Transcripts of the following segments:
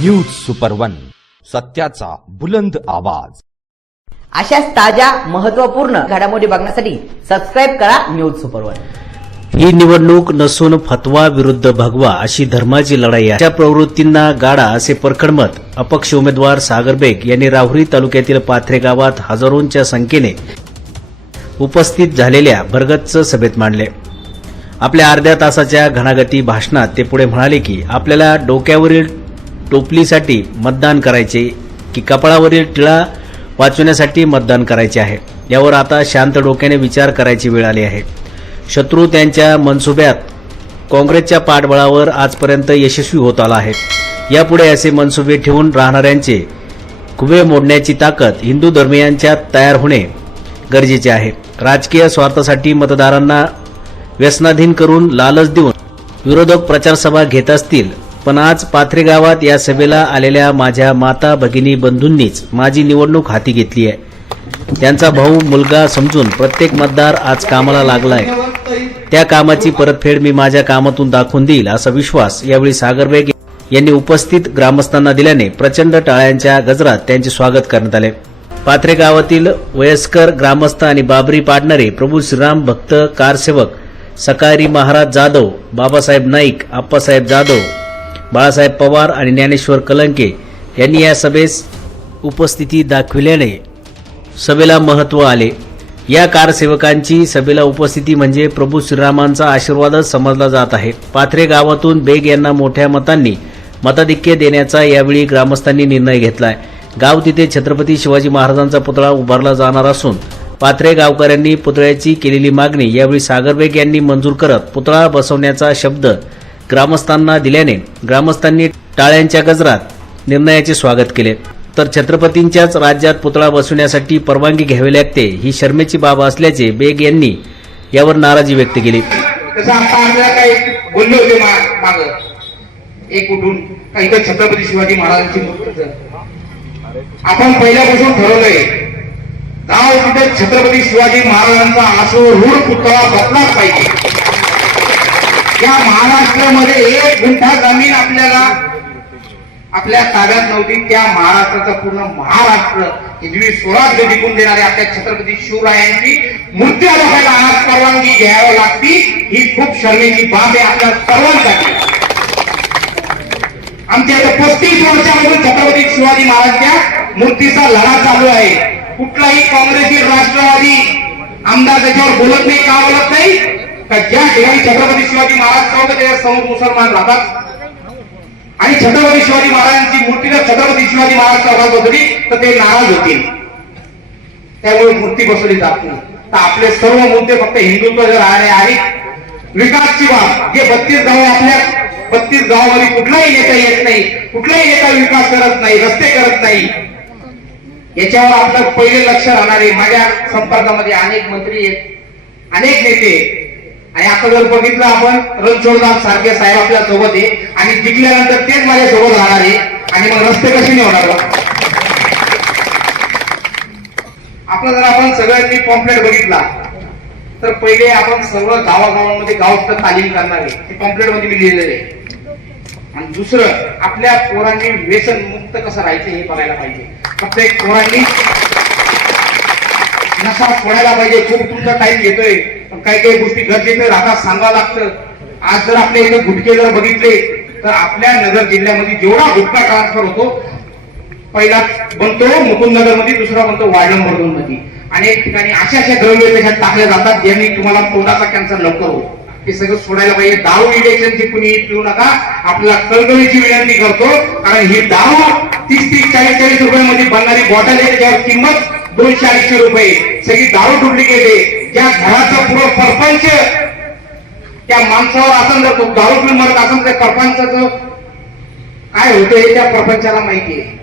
News super one सत्याचा बुलंद आवाज. अशाच ताज्या महत्त्वपूर्ण घडामोडी बघण्यासाठी सबस्क्राईब करा न्यूज सुपर वन ही निवडणूक नसून फतवा विरुद्ध भगवा अशी धर्माची लढाई आहे. अशा प्रवृत्तींना गाडा असे परखड मत अपक्ष उमेदवार सागर बेग यांनी राहुरी तालुक्यातील पाथरे गावात हजारोंच्या संख्येने उपस्थित झालेल्या भरगच्च सभेत मांडले. आपल्या अर्ध्या तासाच्या घणागती भाषणात ते पुढे म्हणाले की आपल्याला डोक्यावरील टोपलीसाठी मतदान करायचे की कपाळावरील टिळा वाचवण्यासाठी मतदान करायचे आहे. यावर आता शांत डोक्याने विचार करायची वेळ आली आहे. शत्रू त्यांच्या मनसुब्यात काँग्रेसच्या पाठबळावर आजपर्यंत यशस्वी होत आला आहे. यापुढे असे मनसुबे ठेवून राहणाऱ्यांचे खुबे मोडण्याची ताकद हिंदू धर्मीयांच्या तयार होणे गरजेचे आहे. राजकीय स्वार्थासाठी मतदारांना व्यसनाधीन करून लालच देऊन विरोधक प्रचारसभा घेत असतील पण आज पाथरे गावात या सभेला आलेल्या माझ्या माता भगिनी बंधूंनीच माझी निवडणूक हाती घेतली आहे. त्यांचा भाऊ मुलगा समजून प्रत्येक मतदार आज कामाला लागलाय. त्या कामाची परतफेड मी माझ्या कामातून दाखवून देईल असा विश्वास यावेळी सागरबेग यांनी उपस्थित ग्रामस्थांना दिल्याने प्रचंड टाळ्यांच्या गजरात त्यांचे स्वागत करण्यात आले. पाथरे गावातील वयस्कर ग्रामस्थ आणि बाबरी पाडणारे प्रभू श्रीराम भक्त कारसेवक सकाळी महाराज जाधव बाबासाहेब नाईक आप्पासाहेब जाधव बाळासाहेब पवार आणि ज्ञानेश्वर कलंके यांनी या सभेस उपस्थिती दाखविल्याने सभेला महत्त्व आले. या कारसेवकांची सभेला उपस्थिती म्हणजे प्रभू श्रीरामांचा आशीर्वादच समजला जात आहे. पाथरे गावातून बेग यांना मोठ्या मतांनी मताधिक्य देण्याचा यावेळी ग्रामस्थांनी निर्णय घेतलाय. गाव तिथे छत्रपती शिवाजी महाराजांचा पुतळा उभारला जाणार असून पाथरे गावकऱ्यांनी पुतळ्याची केलेली मागणी यावेळी सागर बेग यांनी मंजूर करत पुतळा बसवण्याचा शब्द ग्रामस्थांना दिल्याने ग्रामस्थांनी टाळ्यांच्या गजरात निर्णयाचे स्वागत केले. तर छत्रपतींच्याच राज्यात पुतळा बसवण्यासाठी परवानगी घ्यावी लागते ही शर्मेची बाब असल्याचे बेग यांनी यावर नाराजी व्यक्त केली. तसं होते एक उठून काही इथं छत्रपती शिवाजी महाराजांची मूर्ती आपण पहिल्यापासून ठरवलंय गाव तिथे छत्रपती शिवाजी महाराजांचा आसो रूढ पुतळा बसलाच पाहिजे. या महाराष्ट्रामध्ये एक गुंठा जमीन आपल्याला आपल्या ताब्यात नव्हती. त्या महाराष्ट्राचा पूर्ण महाराष्ट्र हिंदवी स्वराज्य विकून देणारे आपल्या छत्रपती शिवरायांची मूर्ती बघायला आज परवानगी घ्यावी लागती. ही खूप शर्मेची बाब आहे आपल्या सर्वांसाठी. आमच्या इथे पस्तीस वर्षापासून छत्रपती शिवाजी महाराजच्या मूर्तीचा लढा चालू आहे. कुठलाही काँग्रेसी राष्ट्रवादी आमदार त्याच्यावर बोलत नाही का बोलत नाही? का ज्या ठिकाणी छत्रपती शिवाजी महाराज चौक त्याच्यासमोर मुसलमान राहतात आणि छत्रपती शिवाजी महाराजांची मूर्ती जर छत्रपती शिवाजी महाराज चौकात बसवली तर ते नाराज होतील. त्यामुळे मूर्ती बसवली जात नाही. तर आपले सर्व मुद्दे फक्त हिंदुत्व जर आले आहेत विकासची वाद जे बत्तीस गाव आपल्या बत्तीस गावामध्ये कुठलाही नेता येत नाही कुठलाही नेता विकास करत नाही रस्ते करत नाही याच्यावर आपलं पहिले लक्ष राहणार आहे. माझ्या संपर्कामध्ये अनेक मंत्री आहेत अनेक नेते आणि आता जर बघितलं आपण रणछोडदास सारखे साहेब आपल्यासोबत आहे. आणि जिंकल्यानंतर तेच माझ्या सोबत राहणार आहे. आणि मग रस्ते कसे नाही होणार आपलं जर आपण सगळ्यांनी पॉम्पलेट बघितला तर पहिले आपण सर्व गावागावांमध्ये गाव तालीम करणार आहे. ते पॉम्पलेटमध्ये मी लिहिलेलं आहे. आणि दुसरं आपल्या पोरांनी व्यसन मुक्त कसं राहायचं हे बघायला पाहिजे. प्रत्येक पोरांनी नशा पडायला पाहिजे? खूप तुमचा टाइम घेतोय. पण काही काही गोष्टी गरजेचं राहतात सांगावं लागतं. आज जर आपल्या इथे गुटके जर बघितले तर आपल्या नगर जिल्ह्यामध्ये जेवढा गुटखा ट्रान्सफर होतो पहिला बनतो मुकुंदनगरमध्ये दुसरा बनतो वाढलं मर्दून मध्ये अनेक ठिकाणी अशा अशा द्रव्य त्याच्यात टाकले जातात ज्यांनी तुम्हाला तोंडाचा कॅन्सर लवकर हो हे सगळं सोडायला पाहिजे. दारू इंजेक्शनची कुणी पिऊ नका. आपल्याला कळकळीची विनंती करतो. कारण ही दारू तीस तीस चाळीस चाळीस रुपयामध्ये बनणारी बॉटल आहे त्याच्यावर किंमत दोनशे ऐंशी रुपये. सगळी दारू डुप्लिकेट गेले ज्या घराचं पूर्ण सरपंच त्या माणसावर असं जर दारू पिऊन मरत असेल त्या परपंचाचं काय होतं हे त्या प्रपंचाला माहिती आहे.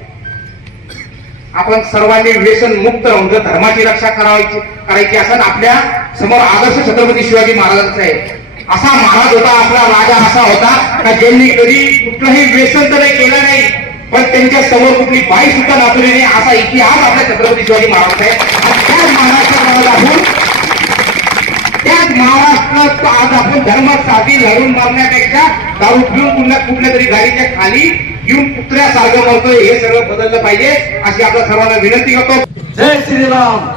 आपण सर्वांनी व्यसन मुक्त जर धर्माची रक्षा करायची करायची असं आपल्यासमोर आदर्श छत्रपती शिवाजी महाराजांचा आहे. असा महाराज होता आपला राजा असा होता का ज्यांनी कधी कुठलंही व्यसन तर नाही केलं नाही. पण त्यांच्यासमोर कुठली बाई सुद्धा नाचवली नाही असा इतिहास आपल्या छत्रपती शिवाजी महाराज आहे आणि त्याच महाराष्ट्राला आपण त्याच महाराष्ट्रात आज आपण धर्मासाठी लढून मारण्यापेक्षा दारू पिऊन कुठल्या कुठल्या तरी गाडीच्या खाली घेऊन कुत्र्यासारखं मरतोय हे सगळं बदललं पाहिजे अशी आपल्या सर्वांना विनंती करतो. जय श्रीराम.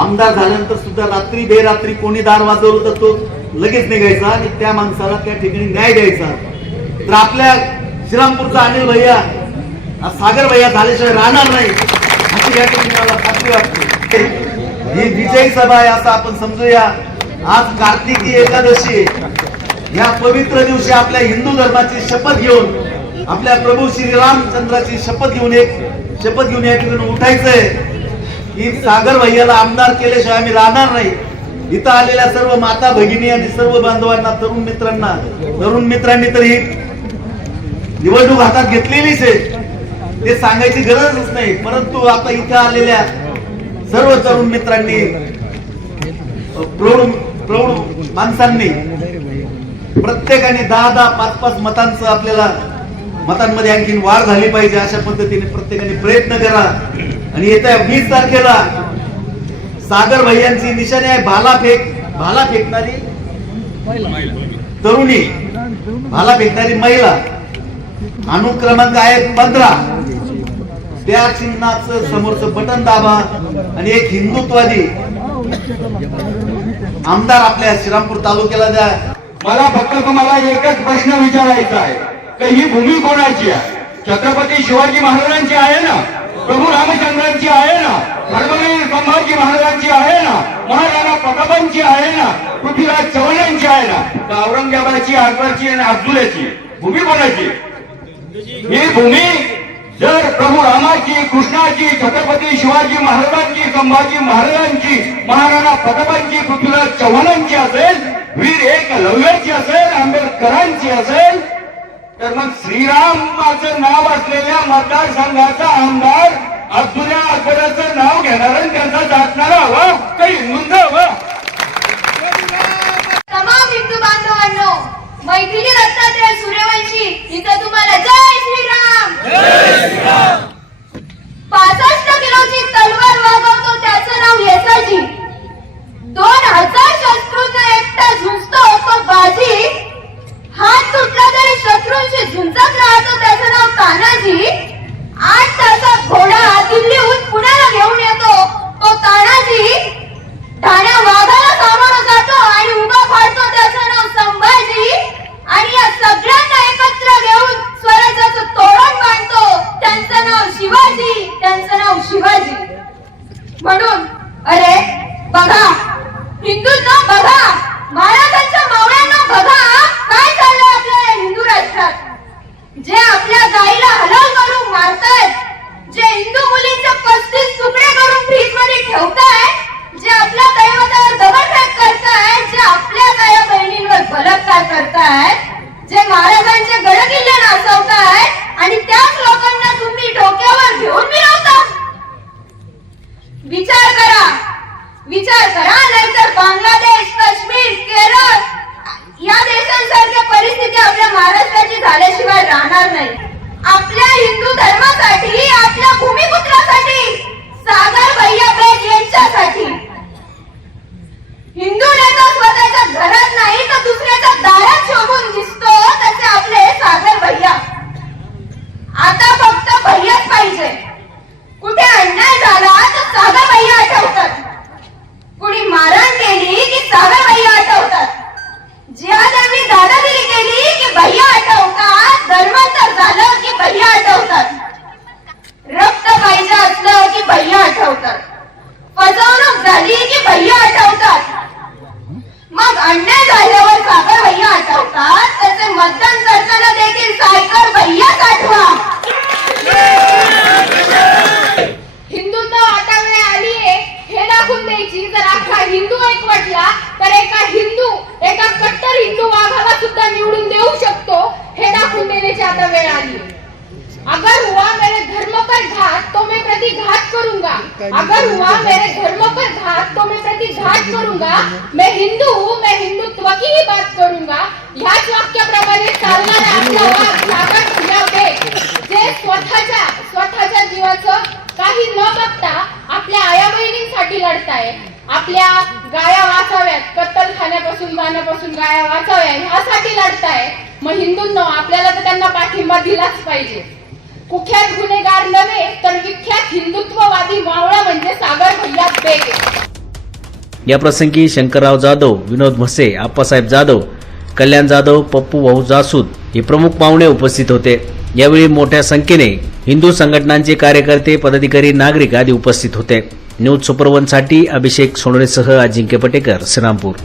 आमदार झाल्यानंतर सुद्धा रात्री बेरात्री कोणी दार वाजवलं तर तो लगेच निघायचा आणि त्या माणसाला त्या ठिकाणी न्याय द्यायचा. तर आपल्या श्रीरामपूरचा अनिल भैया सागर भैया झाल्याशिवाय राहणार नाही. अशी या ठिकाणी मला खात्री वाटते. ही विजयी सभा आहे असं आपण समजूया. आज कार्तिकी एकादशी या पवित्र दिवशी आपल्या हिंदू धर्माची शपथ घेऊन आपल्या प्रभू श्री रामचंद्राची शपथ घेऊन एक शपथ घेऊन या ठिकाणी उठायचंय. की सागर भैयाला आमदार केल्याशिवाय आम्ही राहणार नाही. इथं आलेल्या सर्व माता भगिनी आणि सर्व बांधवांना तरुण मित्रांना तरुण मित्रांनी तरी निवडणूक हातात घेतलेलीच आहे. ते सांगायची गरजच नाही. परंतु आता इथे आलेल्या सर्व तरुण मित्रांनी प्रौढ प्रौढ माणसांनी प्रत्येकाने दहा दहा पाच पाच मतांचं आपल्याला मतांमध्ये आणखीन वाढ झाली पाहिजे अशा पद्धतीने प्रत्येकाने प्रयत्न करा. आणि येत्या वीस तारखेला सागर भैयांची निशाणी आहे भाला फेक भाला फेकणारी तरुणी भाला फेकणारी महिला. अनुक्रमांक आहे पंधरा. त्या चिन्हाचं समोरचं बटन दाबा आणि एक हिंदुत्वादी आमदार आपल्या श्रीरामपूर तालुक्याला द्या. मला फक्त तुम्हाला एकच प्रश्न विचारायचा आहे. की ही भूमी कोणाची आहे? छत्रपती शिवाजी महाराजांची आहे ना? प्रभू रामचंद्रांची आहे ना? धर्मवीर संभाजी महाराजांची आहे ना? महाराणा प्रतापांची आहे ना? पृथ्वीराज चव्हाणांची आहे ना? औरंगाबादची औरंगजेबाची अकबरची आणि अब्दुलाची? भूमी कोणाची? ही भूमी जर प्रभू रामाची कृष्णाची छत्रपती शिवाजी महाराजांची संभाजी महाराजांची महाराणा प्रतापांची पृथ्वीराज चव्हाणांची असेल वीर एक लव्याची असेल आंबेडकरांची असेल तर मग श्रीरामाचं नाव असलेल्या मतदारसंघाचा आमदार अब्दुल्या अकबराचं नाव घेणार आणि त्यांचा जातणारा हवा काही हिंदूंचा हवा. तमाम हिंदू बांधवांनो मैथिली दत्तात्रय सूर्यवंशी इथं तुम्हाला पासष्ट किलोची तलवार वागवतो त्याचं नाव येसाजी. दोन हजार शत्रूंना एकटा झुंजतो तो बाजी. हात तुटला तरी शत्रूंशी म्हणून अरे बघा. हिंदूंना बघा. महाराजांच्या मावळ्यांना बघा. काय चाललंय आपल्या हिंदू राष्ट्रात? जे आपल्या गाईला हलाल करून मारतायत जे हिंदू मुलींचे पस्तीस तुकडे करून फ्रीजमध्ये ठेवताय जे आपल्या दैवतावर दगडफेक करतायत जे आपल्या गाया बहिणींवर बलात्कार करतायत जे महाराजांचे गडकिल्ले नाचवतायत आणि त्याच लोकांना तुम्ही डोक्यावर घेऊन मिरवता विचार करा विचार करा नाहीतर बांगलादेश काश्मीर केरळ या देशांसारख्या परिस्थिती आपल्या महाराष्ट्राची झाल्याशिवाय राहणार नाही आपल्या हिंदू धर्मासाठी आपल्या भूमिपुत्रासाठी सागर भैया बेग यांच्यासाठी हिंदू नेता स्वतःच्या घरात नाही तर दुसऱ्याच्या दारात शोभून दिसतो तसे आपले सागर भैया आता फक्त भैयाच पाहिजे कुठे अन्याय झाला तर सागर भैया आठवतात कुणी मारण केली की सागर भैया आठवतात जिहाद्यांनी दादागिरी केली की भैया आठवतात धर्मांतर झालं की भैया आठवतात रक्त पाहिजे असलं की भैया आठवतात फसवणूक झाली की भैया आठवतात मग अन्याय झाल्यावर सागर भैया आठवतात? त्याचे मतदान करताना देखील सायकर भैयाच आठवा हिंदुत्व आता वेळ आली आहे हे दाखवून द्यायची. जर अख्खा हिंदू म्हटला तर एका हिंदू एका कट्टर हिंदू वाघाला सुद्धा निवडून देऊ शकतो हे दाखवून देण्याची आता वेळ आली आहे. अगर हुआ मेरे धर्म पर घात तो मैं प्रति घात करूंगा अगर हुआ मेरे धर्म पर घात तो मैं प्रति घात करूंगा मैं हिंदू हूँ मैं हिंदुत्व की ही बात करूंगा ह्याच वाक्याप्रमाणे चालणारा आपला वाघ सागर भैया बेग जे स्वतःच्या स्वतःच्या जीवाचं काही न बघता आपल्या आया बहिणींसाठी लढताय. आपल्या गाया वाचाव्यात कत्तल खाण्यापासून जाण्यापासून गाया वाचाव्या ह्यासाठी लढताय. मग हिंदूंनो आपल्याला तर त्यांना पाठिंबा दिलाच पाहिजे. कुख्यात गुन्हेगार नव्हे तर विख्यात हिंदुत्ववादी मावळा म्हणजे सागर भैया बेगे. या प्रसंगी शंकरराव जाधव विनोद म्हसे आप्पासाहेब जाधव कल्याण जाधव पप्पू भाऊ जासूद हे प्रमुख पाहुणे उपस्थित होते. यावेळी मोठ्या संख्येने हिंदू संघटनांचे कार्यकर्ते पदाधिकारी नागरिक आदी उपस्थित होते. न्यूज सुपरवनसाठी साठी अभिषेक सोनरेसह अजिंक्य पटेकर श्रीरामपूर